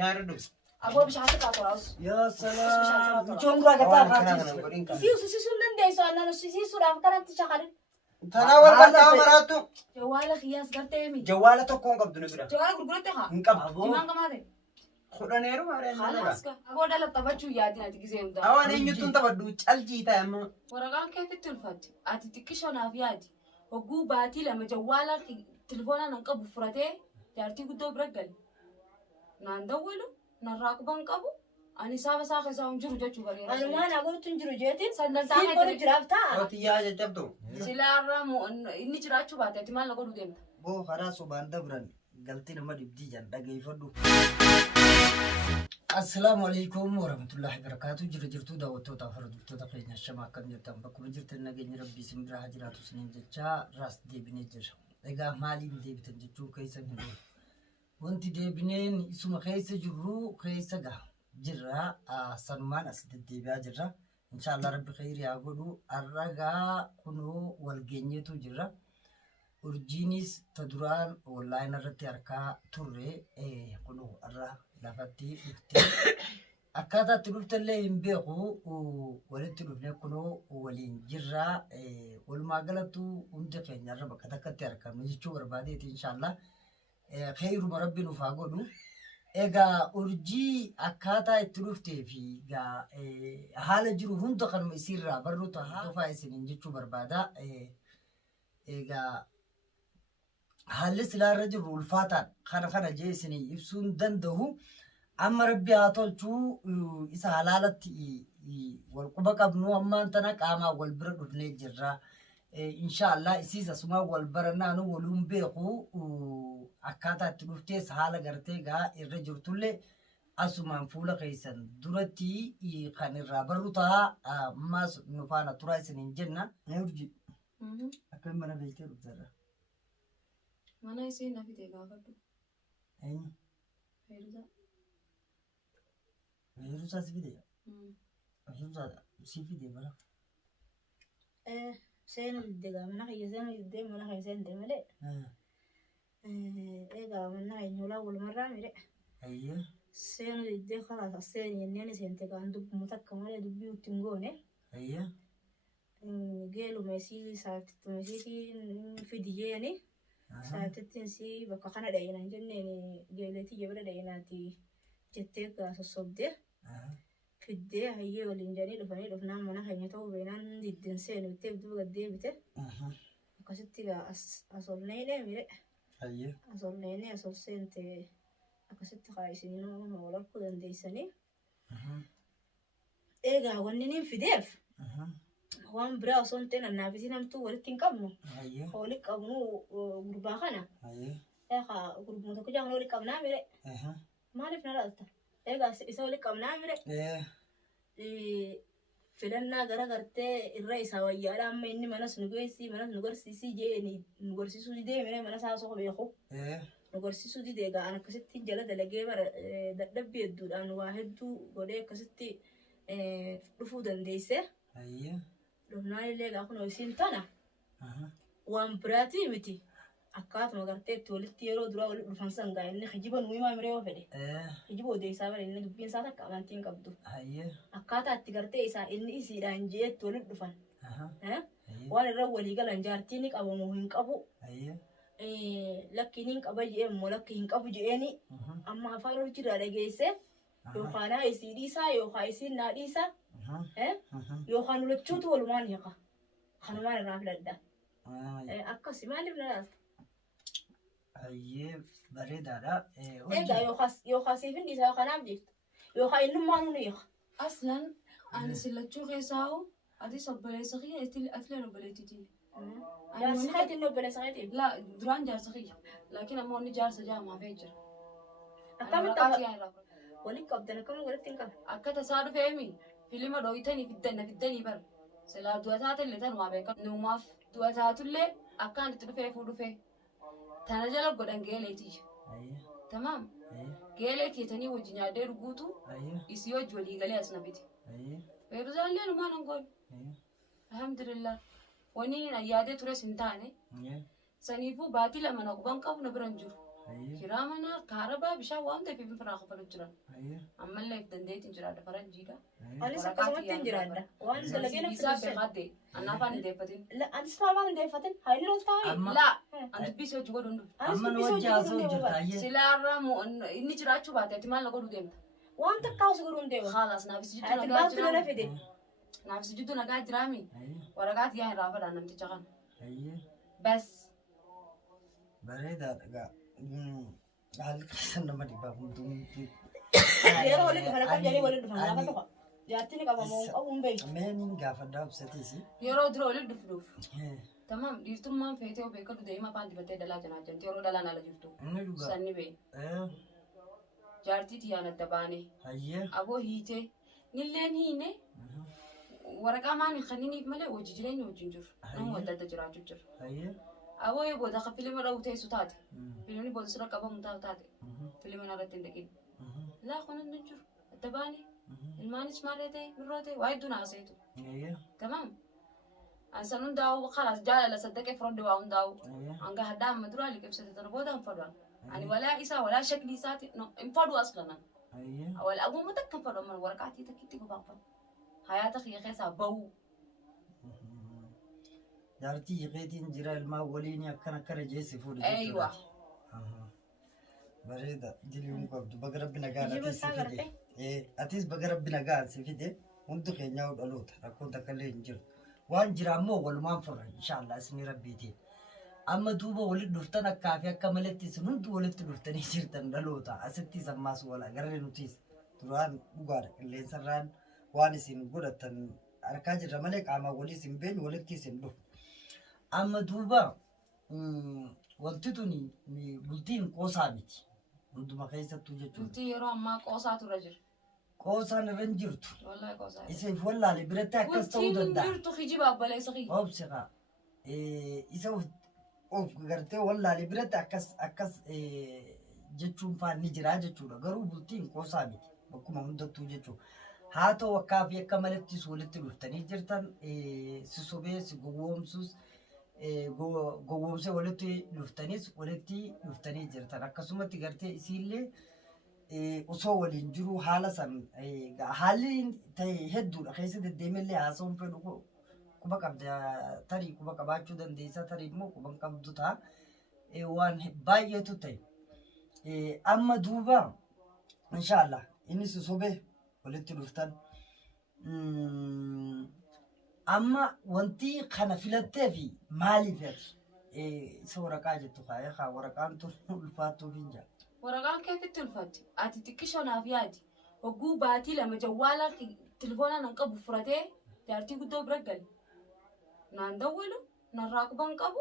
بشار دوس أبغى بشعتك أطراس يا سلام جون راجع تاخذ سيسو لندي سو أنا سيسو راح كانت تشغل تناول بالكاميراتو جوالك خياس قرتيمي جواله تكون قبض نبرة جوالك قلتها نقب جمان كم هذا خلانيرو ما خلاص أبغى ده لطبعشوا يادي نتيجة زين ده أوان إنجو تنتبه الجي تام ورقان كيف التلفات أتتكشنا في هذه وجو باتي لما جوالك تلفونا نقب فرته جارتي قدو برجل ناندولو نراقبان قبو أنا سابا ساخي ساهم جرو جاتشو بريرا أنا ما أقول تنجرو جيتين سندل ساخي ساخي جرافتا أوتي جبتو سلارة مو إني جراتشو باتي تمان لقولو ديم بو خلاص وبان دبرن قلتي لما دبدي جان دقي فدو السلام عليكم ورحمة الله وبركاته جرتو دعوتو تفرد تدخلنا الشمع كم جرتم بكم جرت النجين ربي سمرا هجرات سنين جتشا راس دي بنجر إذا مالي دي بتنجتشو كيسا هنو وانت دي بنين اسم كيسا جرو كيسا جا جرا سنمان أسد دي بيجرا إن شاء الله ربي خير يعقولو الرجا كنو والجنيتو جرا urjiinis ta duraan online irratti harkaa turre kunu irra lafatti dhufte akkaataa itti dhuftallee hin beeku walitti dhufne kunoo waliin jirra walumaa galatti hundi keenya irra bakka takkatti argamne jechuu barbaadeeti inshaallah khayruma rabbi nuuf haa godhu egaa urjii akkaataa itti dhuftee fi haala jiru hunda kanuma isiirraa barruutu haa dhufaa isiniin jechuu barbaada egaa haalli silaa irra jirru ulfaataan kana jeesanii ibsuun danda'u amma rabbi haa tolchuu isa halaalatti walquba qabnu ammaan tana qaamaa wal bira dhufnee jirra inshaallah isiis asumaa wal barannaanu waluun beeku akkaataa itti dhuftees haala gartee gaa irra jirtullee asumaan fuula keessan duratti kan irraa barru ta'a ammaas nu faana turaa isiniin jenna urji akka mana beektee dhuftarra mana isin nafi te gaafadhu eenyu Feeruza Feeruza si fide Feeruza si fide bara seenu diddegaa mana kiyya seenu diddee mana kiyya seente malee egaa mana kiyya nyolaa walumarraa mire ayya seenu diddee kalaas asseen yenneen seente gaan dubbimu takka malee dubbii utti hin goone ayya geeluma isii saaftittuma isiitiin fidiyeeni saafittiin isii bakka kana dha'inaan jenneen geeleetii jabira dha'inaati jettee gaa sossobdee fiddee hayyee waliin jedhanii dhufnaan mana keenya ta'uu beenaan diddeen seenu ittee biduu gaddeebite akkasitti gaa as ol neenee mire ayya as ol neenee as ol seente akkasitti kaa isin wal arkuu dandeessanii egaa wanni nin fideef waan biraa osoo hin ta'in annaafisii namtuu walitti hin qabnu walitti qabnu gurbaa kana egaa gurbuma tokko jaan walitti qabnaa mire maaliif na laalta egaa isa walitti qabnaa mire filannaa gara gartee irra isaa wayyaadha amma inni manas nu geessii manas nu garsiisii jee nu garsiisuu didee mire mana isaa osoo beeku nu garsiisuu didee egaa an akkasitti jala dalagee bara dadhabbii hedduudhaan waa hedduu godhee akkasitti dhufuu dandeesse dhufnaan illee egaa kun isiin tana waan biraatii miti akkaatuma gartee itti walitti yeroo duraa walitti dhufan san gaa inni hijiba nu himaa miree yoo fedhe hijiba odeessaa bara inni dubbiin isaa takka amantii hin qabdu akkaataa itti gartee isaa inni isiidhaan jeetti walitti dhufan waan irra walii galan jaartii ni qabamu hin qabu lakki hin qaba je'een moo lakki hin qabu je'eeni amma afaan hojirraa dhageesse yookaan isii dhiisaa yookaan isiin naa dhiisaa yookaan lachuutu walumaan hiika kanumaan irraa filadha akkasi maaliif na laalta ayyee bareedaadha egaa yookaan siif hin dhiisaa yookaan naaf dhiifta yookaan innummaan nu hiika aslan ani sillachuu keessaa'u ati obboleessa kiyya atileen obboleettiiti jaarsi keetiin obboleessa keetiin la duraan jaarsa kiyya laakiin ammoo inni jaarsa jaamaa fee jira akkamitti walitti qabdan akkama walitti hin qabu akka tasaa dhufeemi filima dhooyitanii fiddanii bara silaa du'a taatellee tanumaa beeka nuumaaf du'a taatullee akkaan itti dhufee fuu dhufee tana jala godhan geeleetii tamaam geelee teetanii wajji nyaaddee dhuguutu isii wajji walii galee as nafiti feeruzaallee numaan hangoon alhamdulillah wani ayyaadee tures hin taane saniifuu baatii lama na quban qabu na biran jiru kiraa manaa kaarabaa bishaan waan ta'eef hin firaa qofalu jiran Ayyee. ammallee if dandeetiin jiraadha faranjiidha Anis akkasumatti hin jiraadha. Waan dalagee na isaa fiduu beekaadde annaafaan hin deeffatin Anis taabaan hin deeffatin. Haayini roos taa'ee. Amma laa an dubbisee hojii godhu hundu amma nu wajji haasa'u jirta ayyee. silaarra inni jiraachuu baate ati maal na godhu deemta Waan takka hawaasa godhuu hin deemu. haalaas naafis jidduu Ati nagaa baatu nana jiraami fide. naafis jidduu nagaa jiraami Ayyee. waraqaati yaa irraa fadhaan namticha kana Ayyee. bas Bareedaadha gaa. Haalli keessan nama dhibaa hundumtuu. Yeroo waliin dhufan akka jedhanii waliin dhufan gaafa tokko. Jaartiin qabamoo qabu hin beeku. Meen gaafadhaa ibsateesi. yeroo dura waliin dhufnuuf tamam dhiirtummaan feetee of eeggatu deema afaan dibattee dhalaa janaa janti yeroo dhalaan ala jirtu Inni dhugaa. sanni bee jaartii tiyyaan adda baane Ayyee. aboo hiitee nilleen hiine waraqaa maanii kanniniif malee hojii jireenya wajjin jiru nama adda adda jiraachuu jiru Ayyee. aboo yoo booda akka filima dha'u teessu taate filimni booda sirra qabamu taate filima irratti hin dhaqin laa kun hin jiru adda baane ilmaanis maalee ta'e biroo ta'e waa hedduu naaseetu Ayyee. tamam ansan hundaa'u kalaas jaalala saddaqee firodde waa hundaa'u Ayyee. hanga haddaa amma duraa liqibsate tana booda hin fadhuan ani walaa isaa walaa shakli isaati hin fadhu aslanan Ayyee. wala aguma takka hin fadhu amma waraqaatii takkitti qofaan fadhu hayaata kiyya keessaa ba'uu Jaartii hiikeetiin jira ilmaan waliin akkana jeessi fuudhe Eeywa. Bareeda diliin qabdu baga rabbi nagaan Ijji atis si bakka fide. Atis baga rabbi nagaan si fide hundi keenyaa dhaloota rakkoon takka illee hin jiru. Waan jira ammoo walumaan furra inshaallah isinii rabbiitiin. Amma duuba walitti dhuftan akkaa fi akka malatti isin hundi walitti dhuftanii jirtan dhaloota asittis ammaas wal agarre nutis duraan dhugaadha qilleensarraan waan isin godhatan harkaa jirra malee qaamaan walii isin beenyu walitti isin dhufu. Amma duuba wanti tuni bultiin qoosaa miti. Hunduma keessattuu jechuudha. bultii yeroo ammaa qoosaa turre jira Qoosaan irra hin jirtu. wallahi qoosaa Isa wallaale biratti akkas ta'uu bultiin hin danda'a. jirtu hijiba abbaleessa kiyya Obsiqa. Isa of gartee wallaale biratti akkas jechuun faan ni jira jechuudha. Garuu bultiin qoosaa miti. Bakkuma hundattuu jechuudha. Haa ta'u akkaa fi akka malattis walitti dhuftanii jirtan si sobee si gowwoomsus gowwoomsee walitti dhuftanis walitti dhuftanii jirtan. Akkasumatti gartee isiillee osoo waliin jiru haala san haalli ta'e hedduudha. Keessa deddeemallee haasa'uun fedhu quba qabda tarii quba qabaachuu dandeessa tarii immoo quba hin qabdu ta'a. Waan baay'eetu ta'e. Amma duuba inshaallah inni si sobee walitti dhuftan. Amma wanti kana filattee fi maaliif ati isa waraqaa jettu kaa waraqaan tun ulfaattuuf hin jaa. waraqaan keefitti ulfaatti ati xiqqishonaaf yaadi hogguu baatii lama jawwaala telefoonaa nan qabu furatee jaartii guddoo bira gali naan dawwalu narraa quban qabu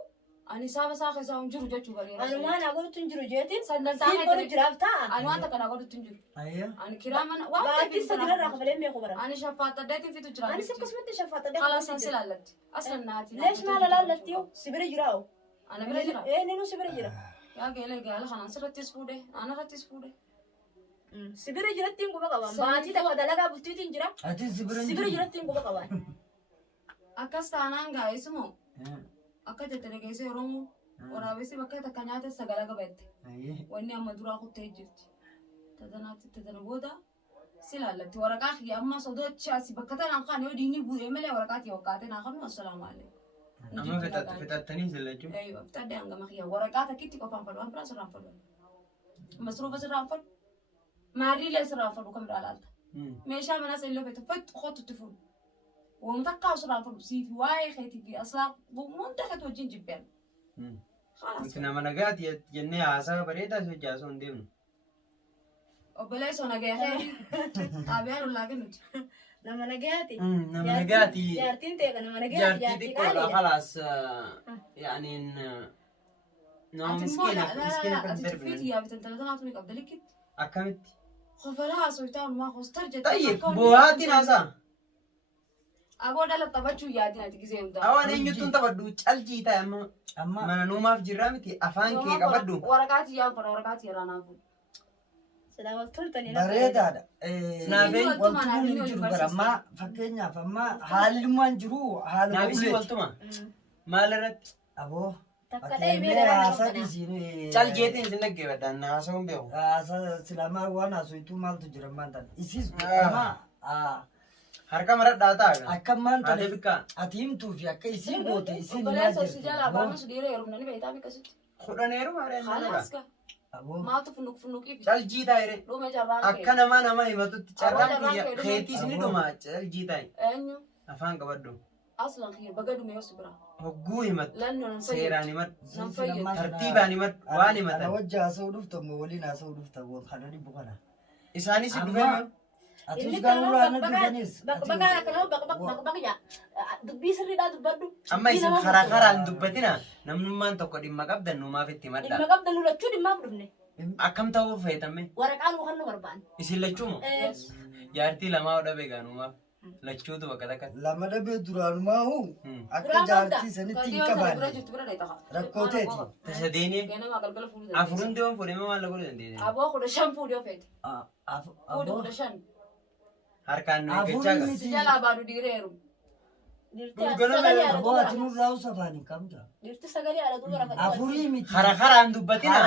ani saaba isaa keessaa hin jiru jechuu bareera Anumaan agoottu hin jiru jeetiin. sandan Siin isaa godhu jiraaf ta'a. ani waan takka naa godhutti hin jiru Ayya. ani kiraa mana waan Baatii sadi irraa kafalee beeku bara. ani shaffaaxaddeetiin fitu jira Anis akkasumatti shaffaatadee. haala san silaalatti aslan naatii Leesh maal alaallatti yoo sibira jiraa'u. ana bira jira Ninu sibira jira. yaa geelee gaala kanaan sirrattis fuudhe ana irrattis fuudhe Sibira jiratti hin quba qaban. Baatii takka dalagaa bultiitiin jira. Ati Sibira sibirin jiratti hin quba qaban. akkas taanaan gaa'esumoo akka jajjabeessee Oromoo waraabessi bakka takka nyaata sagala qabatte wanni amma duraa kuttee jirti tatana booda silaalatti waraqaa kiyya amma sodochi asi bakka tanaan kaan yoo diinni bu'ee malee waraqaa kiyya wakkaate naa kanu assalaamu alaikum Amma fixattanii sillachuu. aywa fitadde hangama kiyya waraqaa takkitti qofaan fadhu waan biraa sirraan fadhu masruufa sirraan fadhu maarriilee sirraan fadhu kam biraa laalta meeshaa mana salloo feetu fattu qotutti fuudhu waan takkaa sirraan fadhu siifi waa'ee keetii fi aslaa hunda keetu wajjin jibbeen Nuti nama nagaati jennee haasaa bareedaa si hojjaa hin deemnu. obboleessa nagahee xaabiyaan ollaa kennuti Nama nagaati. Nama nagaati. Jaartiin ta'e nama nagaati. Jaartii xiqqoodha khalaas yaaniin nama ati immoo miskiina kan ati darbine. tuffiiti yaabitan talatanaatu ni qabda likkitti Akkamitti? kofalaa haasoftaa onumaa hostar Tayyib bu'aatiin haasaa. aboo dhala taphachuu yaadin ati gisee hundaa Awaan eenyuttuun taphadhu calcii ta'e amma mana nuumaaf jirraa miti afaan kee qabadhu. waraqaatii yaan fadha waraqaatii yaraanaafu Silaa wal toltanii. bareedaadha. Naafeen Wanti kun hin jiru bara ammaa fakkeenyaaf ammaa haalummaan jiru haala Naafisii buleeti. waltuma maal irratti? Aboo takka Ati dhee ilmee beela haasaa kana dhiisiin. Cal jeetiin isin dhaggeeffadhaan haasa'uun beeku. Silamaa waan haasoftuu maaltu jira maanta? Isis Harka maradhaa ta'a. akka maanta Haadha bikkaa. ati himtuu fi akka isiin goote isiin Obboleessa si jalaa baanus dhiira heerumnani beektaa beekasitti. Kudhaneeru maaree Haalaas nama. ka maatu funnuqiif Cal jiitaa jedhee. dhume carraan Akka nama himatutti carraan carraan kiyya kee keetii isin dhuma cal jiitaa. eenyu Afaan qabaddu. aslan kiyya baga dhume yoo si bira Hogguu himattu. lannoon hin Seeraan fayyadu himattu. nan fayyadu Tartiibaan himattu. Waan Ana himatan. wajja haasa'uu dhufta moo waliin haasa'uu dhufta moo kana dhibbu kana. Isaanis Amma dhufee atus gaaruu ana dhufanis. bagaan akkana baqja dubbii sirriidhaa dubbadhu amma isin karaa karaan dubbatina namnummaan tokko dhimma qabdan numaaf itti dhimma madda. qabdan nu lachuu dhimmaaf dhufne Akkam ta'uu feetame waraqaa nu kan nu barbaanne isin lachuumo jaartii lamaa hodha beekaa numaaf lachuutu bakka takka. Lama dhabee duraanumaa hoo akka Duraan jaartii sanitti hin bira qabaanne. jirtu bira dheetaha Rakkoo teeti. Tasa deemee ganama galgala fuudhu afurin deemuun fuudhee maal godhu dandeenya. aboo kudha shan fuudhee ofeeti fuudhi Aboo kudha shan Harkaan nu afurii eeggachaa miti. si jalaa baadu dhiira heerum dirti Gurgurama sagalee jedhama. Aboo ati haadhatu nurraa usafaan hin qabda. dirti sagalee haadhatu gara Afurii miti. Kara karaan dubbatina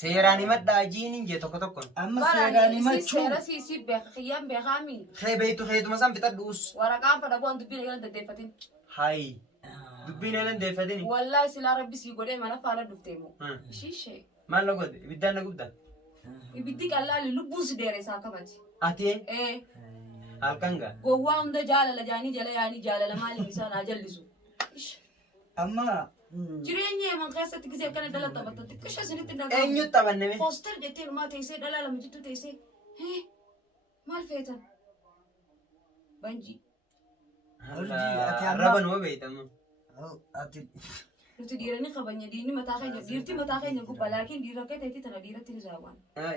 seeraan himadhaa jiiniin jee tokko tokko. Amma seeraan himachuu. seera siisii beeka kiyyaan beekaami Beeytu keetuma san fixadhuus. waraqaan fadha bu'aan dubbiin eegalan daddeeffatin Hayi. Dubbiin eelan deeffatini. wallaahi silaa rabbi sii godhee mana faana dhufteemu shiishee Maal na godhe ibiddaan na gubda. ibiddi qallaali lubbuun si dheeressaa kabati Ati ee halkan gaa. gowwaa hunda jaalala jaanii jala yaanii jaalala maaliif isaa naa jallisu Amma jireenya eeman keessatti gisee akkana dhala taphatta xiqqisha isinitti Eenyu dhagahamu taphanname? pooster jettee dhumaa teessee dhalaa lama jittu teessee maal feetan banjii Raba numa beeytamu. ati nuti dhiirani qabanya dhiirni mataa keenya dhiirti mataa keenya gubbaa laakiin dhiira akka ta'etti tana dhiiratti ni zaawwan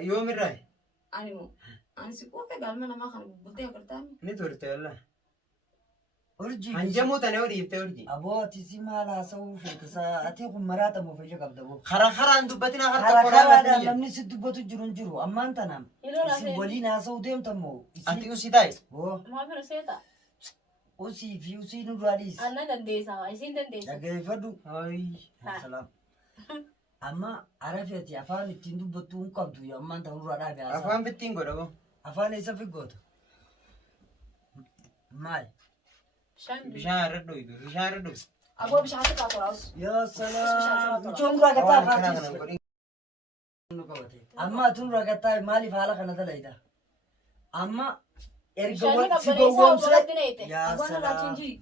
Yoomirraa ani moo ani si kuufe galma namaa kana bultee agartaami ni turte wallah. urjii. Hanjamuu tane dhiiftee urjii. Aboo ati si maal haasa'uu feetasa ati kun maraata moo fayya qabda boo. Karaa karaan dubbatina harka Karaa koraa karaadhaan laatanii namni si dubbatu jiru hin jiru ammaan tanaan. Isin waliin haasa'uu deemtan moo. ati usi taa'e. Boo maafira seeta usii fi usii nurraa dhiisi. anna dandeessa isiin dandeessa Dhaggeeffadhu. Hayi. Salaam. Amma arafeeti afaan ittiin dubbattu hin qabdu yoo ammaan tanurraa dhaabe haasa'a. Afaan bittiin godha boo. Afaan eessa figgoota? Maal? shan Bishaan irra dhugu. Bishaan irra dhugu. aboo bishaan xiqqaa turaas Yaa salaam. Michoon duraa gattaa Waan kana kaachis. kana godhin. Amma atun ragattaa maaliif haala kana dalayda? Amma erga Bishaanni si qabbaneessaa gowwoomsee. obbolatti neete Yaa aboo nalaachiin salaam. jii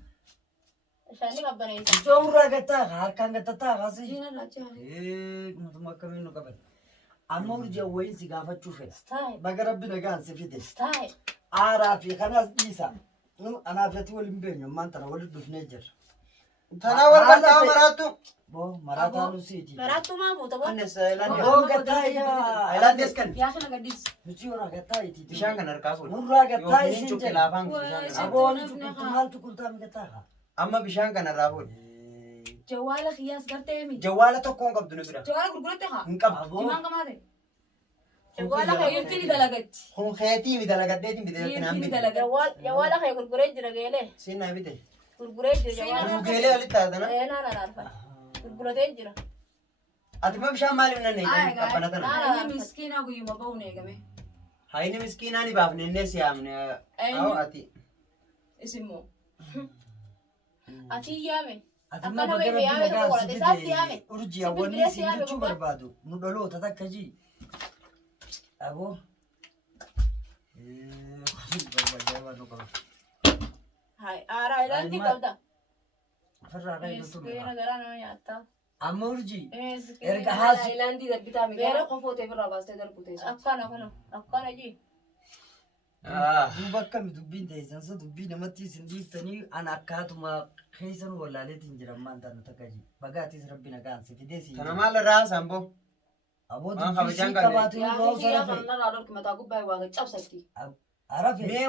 bishaanni qabbaneessa Michoon ragattaa harkaan gattattaa kaasii. jiina laachaa Mutuma akkamiin nu qaban. Amma urjii wayii si gaafachuu fedha. staayi Baga rabbi nagaan si fide. staayi Aaraa fi kanas dhiisa. Anaaf ati waliin beenyu ammaan tana walitti dhufnee jirra. Tanaa wal gartaa maraattu. Boo maraataa lusiiti. maraattuu maa fuuta boo Annes Ayilaandiyaa. Boo gattaa yaa. Ayilaandiyaas kan. yaa kana gadhiis Michii warra gattaa iti. Bishaan kana harkaa fuudhu. Nurraa gattaa Yookiin isin cuqqi jedha. laafaan bishaan kana. Aboon tuqultu maal tuqultaa mi gattaa? Amma bishaan kana irraa fuudhu. jawaala kiyyaas gartee mi Jawwaala tokko hin qabdu ni bira. jawaala gurguratte haa Hin qabu. Aboo. himaan qamaate jawwaala hayyuutti ni dalagatti Kun keetii mi dalagaddeetiin bitee naan hiyyuutti ni bite. dalagatti jawwaala kee gurguree jira geelee Siin naa bite. gurguree jira jawwaala Rugeelee walitti taatana. naan arfa gurguratee jira Ati ma bishaan maaliif nan eegame qabbana tana? Ayya miskiinaa guyyuma ba'uun eegame Hayni miskiinaa ni baafne innee si yaamne. Awo ati. isimmoo ati yaame Ati Akka ma nama baga itti yaame rabbi tokko nagaan godhate, si isaas fide. yaame. Urjii Si hawwanni bilbilee si yaame jechuu gubbaa. barbaadu. Nu dhaloota takka jii. Aboo. Barbaadee nu qaba. hai aaraa ilaanti Maal? qabda Ofirraa qayyadatu miskiina garaa nama nyaattaa Amma urjii. miskiina Erga haas. Ayilaandii darbitaa mi gara qofootee birraa baastee darbu teessu akkana kana akkana jii Duuba akkami dubbiin teessan so dubbii namatti isin dhiiftanii ana akkaatuma keessan wallaaleetiin jiran maan taanu takka jii. Bagaatis rabbi nagaan si fidee si. Kana maal irraa saamboo? Aboo Waan dubbii kabajaan si qabne. qabaatu yaa irraa kiyyaa usara kan narraa dhorki mataa gubbaa waa cabsatti Arafe. Mee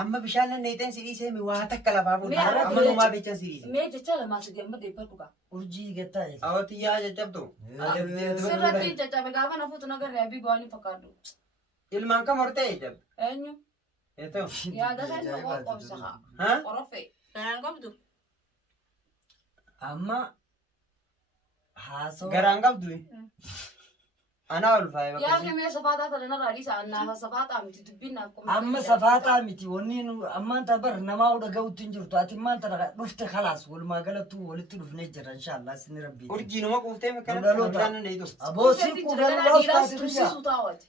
amma bishaan nan neexeen si dhiisee mi waa takka lafaa fuudhu. Mee arra Amma filee- numaa beechan si dhiise. mee jecha lamaa si gamma deebbaa dhugaa Urjii gattaa jira. Awwati yaa jajjabdu. sirratti jajjabe gaafa na fuutu nagarree abii ba'aa ni fakkaaddu Ilmaan kam hortee jajjabdu. eenyu Eto. yaada kan na qoqqobsa haa Ha? qoroffe garaan qabdu Amma haasoo garaan qabdu anaa ol faayee Yaa bakka kemee safaataa tana narraa dhiisa annaaf safaataa miti dubbinaaf qomaa. amma safaataa miti wanni ammaan tabar namaa dhaga'utti hin jirtu ati maan tana dhufte khalaas walumaa galattuu walitti dhufnee jirra inshallah sinni rabbii urjiinuma quuftee kana Dhaloota. kan na hiitu aboosii kuudhan rooftaati tursiisuu taawwate.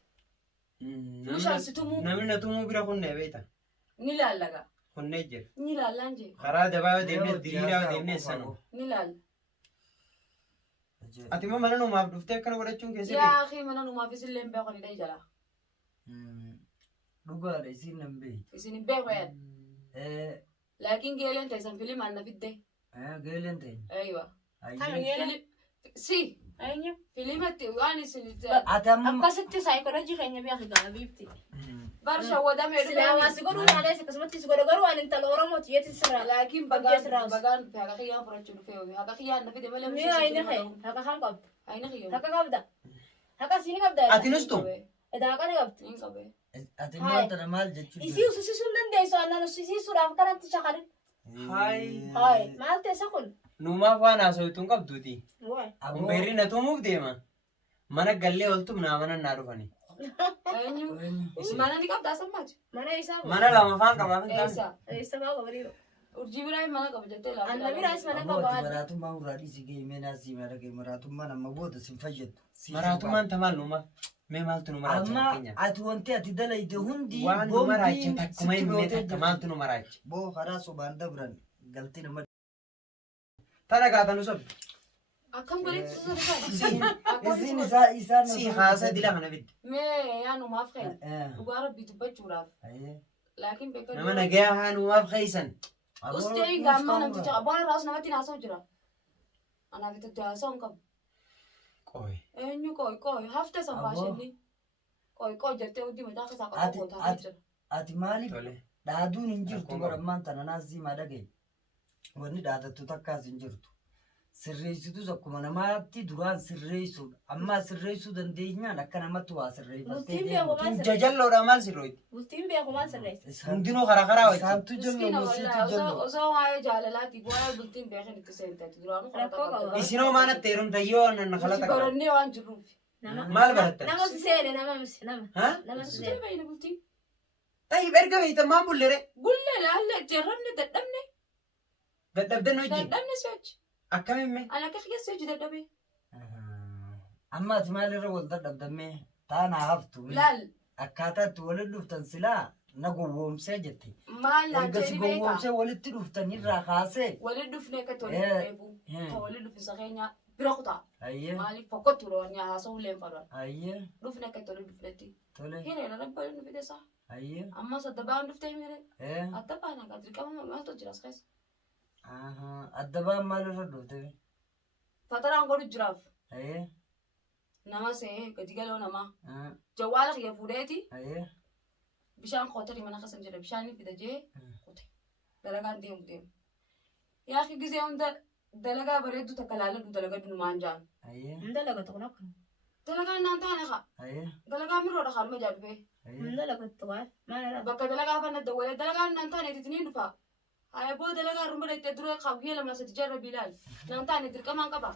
Lushaan si tumuu namni na tumuu bira kunnee beekta ni laallaga. kunnee jira Ni laallaan jee. karaa dabaa deemnee diriiraa deemnee sanu Ni laalla. ati immoo mana numaaf dhuftee akkana godhachuun keessatti Yaa akhi mana numaafis illee hin beeku ni dha jala. dhugaadha isiin nan beekti Isin hin beeku yaad. Laakiin geeleen teessan filimaan na fidde. geelen ta'e Aywa. ayyee Si Eenyu? filimatti waan isin ati amma Akkasitti saayikoolojii keenya beeku gaala biifti. bar shawwadamee Silaamaa si godhuu yaalees akkasumatti si godhu garuu ani intala Oromooti yeeti sirraa. laakiin Hojjees bagaan haqa kiyyaan fudhachuu dhufee haqa kiyyaan na fide malee Mee ayina kee haqa kan qabda. ayina kiyyo Haqa qabda. Haqa siini qabda. ati nustu Edaa haqa ni qabdi. niin qabe ati maal tana maal jechuun Isii usisisuu hin dandeessu aannan usisiisuudhaaf kanatti shaqarin. Hayi maal teessa kun? numaaf waan haasawituun qabduuti Waay. umbeerri na tumuuf deema mana gallee oltum naa mana naa dhufani eenyu mana ni qabdaa sammaati Mana isaa kun. mana lama afaan qabaa kan eessa Eessa baa qabariiru. urjii biraa mana qaba jettee laata Anna biraas mana Abooti qabaa. maraatummaa muraadhii si gahee meenaa si maragee maraatummaan amma booda sin fayyadu. maraatummaan tamaal numaaf mee maaltu nu maraacha Amma fakkeenya ati wanti ati dalayte hundi waan nu maraacha takkuma himne takka maaltu nu maraacha boo karaa sobaan dabran galtii nama tana gaatanu sobi akkam godhetti isiin isaan si haasa dila kana bidde mee yaa numaaf keen dhugaa rabbii dubbachuudhaaf laakiin nama beekadhu nagayaa haa numaaf keeysan ustee gaammaa namticha abboon irraas namatti naasoo jira anaaf itti haasoo hin qabu qoy eenyu qoy hafte sanbaashinni qoy jettee huddii mataa keessaa qabu gootaa jira ati maaliif tole dhaaduun hin jirtu Akkuma. barammaan tana naasii maa dhagaye wanni dhaadattu takkaas hin jirtu sirreessitus akkuma namaatti duraan sirreessuudha amma sirreessuu dandeenyaan akka namatti waa sirreeffattee Bultiin deemtu. beeku maal jajalloodha maal sirrooti Bultiin beeku maal sirreessa? hundinuu karaa karaa wajji Isaantu miskiina jallo masiitu wallaahi jallo osoo waa'ee jaalalaatiif waa'ee bultiin beekan itti seenteeti duraanuu Rakkoo qaba. isinoo maanatti heerumta yoo nan kalata qaba barannee waan jirruuf Nama. maal barattan Nama si seene nama misi nama. ha Nama si sutee seene. bayina bultiin tayyib erga beeytan maan bullere bullee laalle jarranne dadhabne dadhabdan hojii dadhabne sochi akkamimme ana akka keessa hojii dadhabee amma ati maalirra wal dadhabdammee taanaa haftu laal akkaataa itti walitti dhuftan silaa na gowwoomsee jette maal erga laajee si ni beeka gowwoomsee walitti dhuftan irraa kaasee waliin dhufnee akka tolii dheebu ta waliin dhufisa keenya bira kutaa ayyee maaliif fokkottu roonyaa haasa'uu leen fadhan ayyee dhufne akka tolii dhufnetti tole hiriira rabba waliin dhufite isaa ayyee ammas adda ba'an dhuftee himire adda ba'an akka dirqama maaltu jira as keessa adda ba'an maalirra dhufte fataraan godhu jiraaf ayyee nama see gadi galoo namaa jawwaala kiyya fuudheeti ayyee bishaan qootanii mana kasan jedha bishaan fida jee qote dalagaan deemu yaa ki gisee hunda dalagaa bareeddu takka laaladhu dalagaa dunumaan jaan ayyee Hunda laga tokko nakka. dalagaan naan taane ka ayyee dalagaa miroodha kaaluma jaa dhufee ayyee Hunda laga tokko maal irraa? bakka dalagaa fanna dawwalee dalagaan naan taane titiniin dhufa aya boo dalagaa rumba dhaqxee dura qabiyyee lamna sadi jarra bilaal naan taane dirqamaan qaba